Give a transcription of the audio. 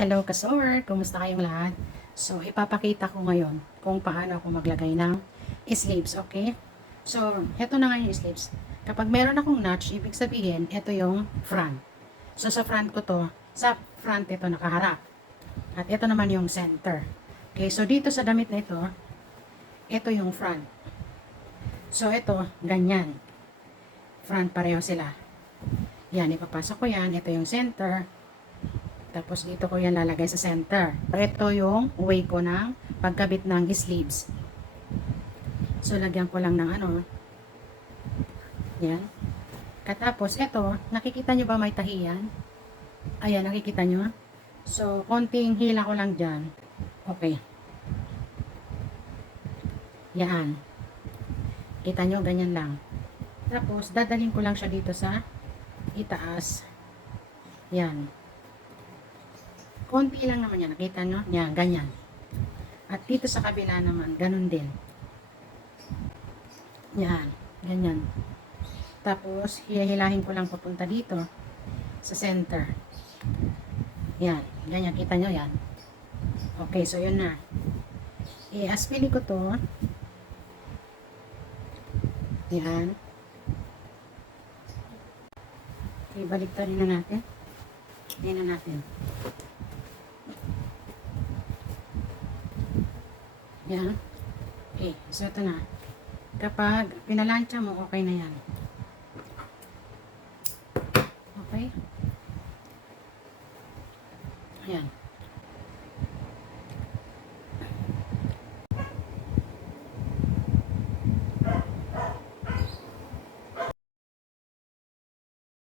Hello kasor! Kumusta kayong lahat? So, ipapakita ko ngayon kung paano ako maglagay ng sleeves, okay? So, heto na nga yung sleeves. Kapag meron akong notch, ibig sabihin, ito yung front. So, sa front ko to, sa front ito nakaharap. At ito naman yung center. Okay, so dito sa damit na ito yung front. So, ito, ganyan. Front pareho sila. Yan, ipapasok ko yan. Ito yung center. Tapos dito ko yan lalagay sa center. Ito yung way ko ng pagkabit ng sleeves. So lagyan ko lang ng ano. Yan. Katapos ito, nakikita nyo ba may tahiyan? Ayan, nakikita nyo? So konting hila ko lang dyan. Okay. Yan. Kita nyo, ganyan lang. Tapos dadalhin ko lang siya dito sa itaas. Yan. Konti lang naman yan. Nakita nyo? Yan, ganyan. At dito sa kabila naman, ganun din. Yan, ganyan. Tapos, hihilahin ko lang papunta dito sa center. Yan, ganyan. Kita nyo yan. Okay, so yun na. Aspili ko to. Yan. Ibalik to rin na natin. Tingnan na natin. Yan. Okay, so ito na. Kapag pinalansya mo, okay na yan. Okay? Ayan.